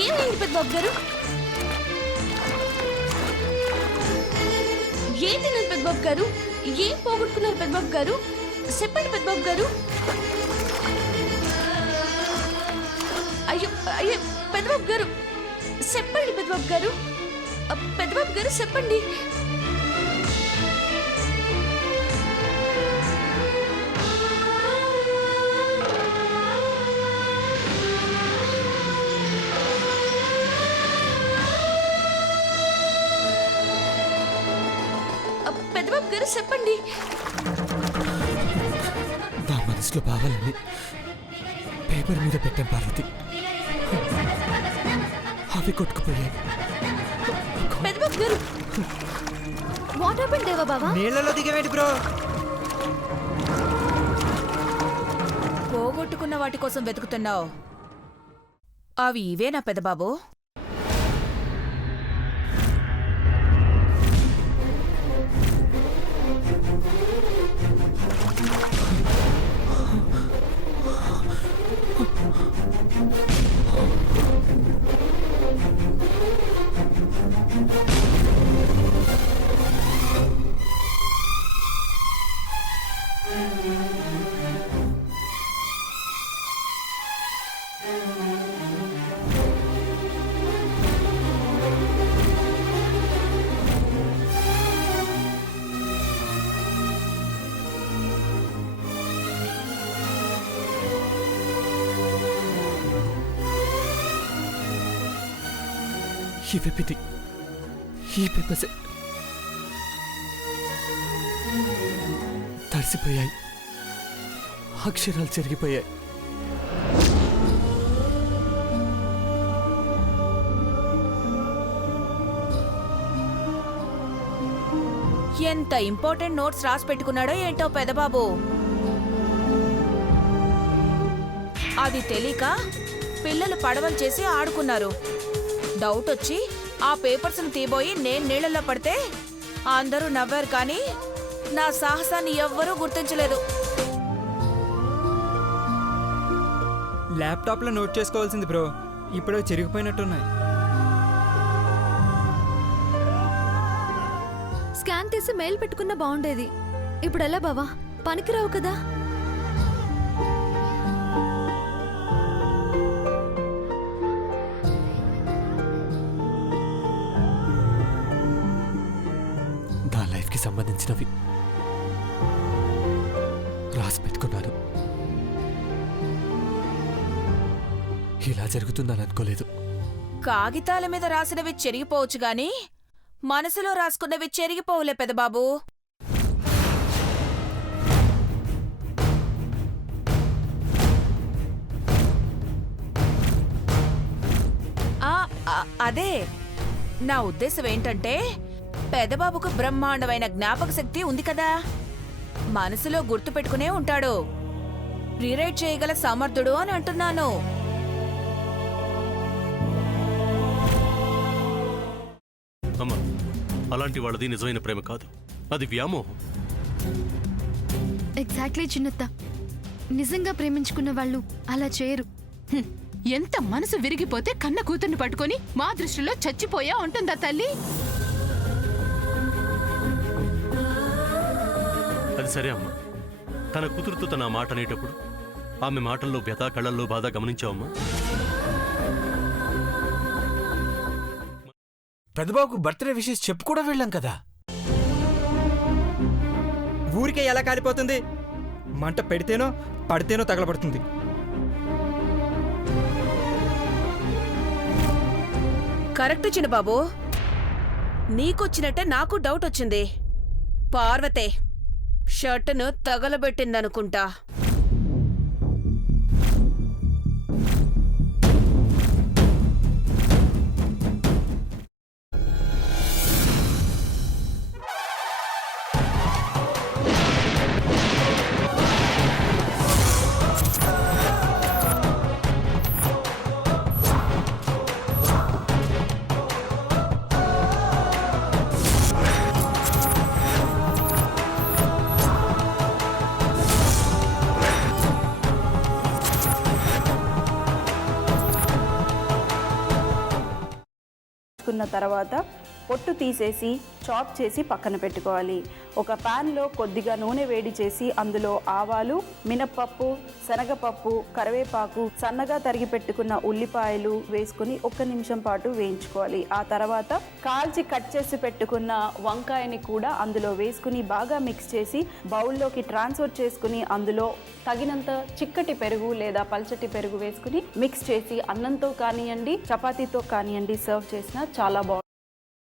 ఏమైంది పెద్దబాబు గారు? ఏంటి నేను పెద్దబాబు గారు? ఏం పోగొట్టుకున్నారు పెద్దబాబు గారు? చెప్పండి పెద్దబాబు గారు. అయ్యో అయ్యో పెద్దబాబు గారు చెప్పండి పెద్దబాబు గారు. పెద్దబాబు గారు చెప్పండి. పెద్దబాబు గారు చెప్పండి. నా మనసులో భావాలని పేపర్ మీద పెట్టాం పార్వతి. అవి కొట్టుకుపోయాయి. పెద్దబాబు గారు వాట్ హ్యాపెండ్ దేవా బావా? నీళ్ళలో దిగవేంటి బ్రో? పోగొట్టుకున్న వాటి కోసం వెతుకుతున్నావు. అవి ఇవేనా పెద్దబాబు? ఇవి ఈ పేపర్స్ తడిసిపోయాయి. అక్షరాలు చెరిగిపోయాయి. ఎంత ఇంపార్టెంట్ నోట్స్ రాసి పెట్టుకున్నాడో ఏంటో పెద్దబాబు. అది తెలియక పిల్లలు పడవలు చేసి ఆడుకున్నారు. డౌట్ వచ్చి ఆ పేపర్స్ను తీబోయి నేను నీళ్ళల్లో పడితే అందరూ నవ్వారు, కానీ నా సాహసాన్ని ఎవ్వరూ గుర్తించలేదు. ల్యాప్టాప్లో నోట్ చేసుకోవాల్సింది బ్రో. ఇప్పుడు చిరిగిపోయినట్టున్నాయి. స్కాన్ తీసి మెయిల్ పెట్టుకున్న బాగుండేది. ఇప్పుడు ఎలా బావా? పనికిరావు కదా. నా లైఫ్కి సంబంధించినవి రాసి పెట్టుకున్నాను. ఇలా జరుగుతుందని అనుకోలేదు. కాగితాల మీద రాసినవి చెరిగిపోవచ్చు గాని మనసులో రాసుకున్నవి చెరిగిపోవులే పెద్దబాబు. అదే నా ఉద్దేశం ఏంటంటే, పెద్దబాబుకు బ్రహ్మాండమైన జ్ఞాపక శక్తి ఉంది కదా, మనసులో గుర్తు పెట్టుకునే ఉంటాడు. రీరైట్ చేయగల సమర్థుడు అని అంటున్నాను. అమ్మా, అలాంటి వాళ్ళది నిజమైన ప్రేమ కాదు, అది వ్యామోహం. ఎగ్జాక్ట్లీ చిన్నత్త. నిజంగా ప్రేమించుకున్న వాళ్ళు అలా చేయరు. ఎంత మనసు విరిగిపోతే కన్న కూతుర్ని పట్టుకొని మా దృష్టిలో చచ్చిపోయా ఉంటుందా తల్లి? అది సరే అమ్మా, తన కూతురుతో తన మాట అనేటప్పుడు ఆమె మాటల్లో వ్యథ, కళ్ళల్లో బాధ గమనించావమ్మా? పెద్దబాబుకు బర్త్డే విషెస్ చెప్పు కూడా వెళ్ళాం కదా. ఊరికే ఎలా కాలిపోతుంది? మంట పెడితేనో పడితేనో తగలబడుతుంది. కరెక్ట్ చిన్నబాబు, నీకొచ్చినట్టే నాకు డౌట్ వచ్చింది. పార్వతే షర్టును తగలబెట్టిందనుకుంటా. తీసుకున్న తర్వాత పొట్టు తీసేసి చాప్ చేసి పక్కన పెట్టుకోవాలి. ఒక ప్యాన్లో కొద్దిగా నూనె వేడి చేసి అందులో ఆవాలు, మినప్పప్పు, శనగపప్పు, కరివేపాకు, సన్నగా తరిగి పెట్టుకున్న ఉల్లిపాయలు వేసుకుని 1 నిమిషం పాటు వేయించుకోవాలి. ఆ తర్వాత కాల్చి కట్ చేసి పెట్టుకున్న వంకాయని కూడా అందులో వేసుకుని బాగా మిక్స్ చేసి బౌల్లోకి ట్రాన్స్ఫర్ చేసుకుని అందులో తగినంత చిక్కటి పెరుగు లేదా పల్చటి పెరుగు వేసుకుని మిక్స్ చేసి అన్నంతో కానివ్వండి, చపాతీతో కానివ్వండి సర్వ్ చేసినా చాలా బాగుంటుంది.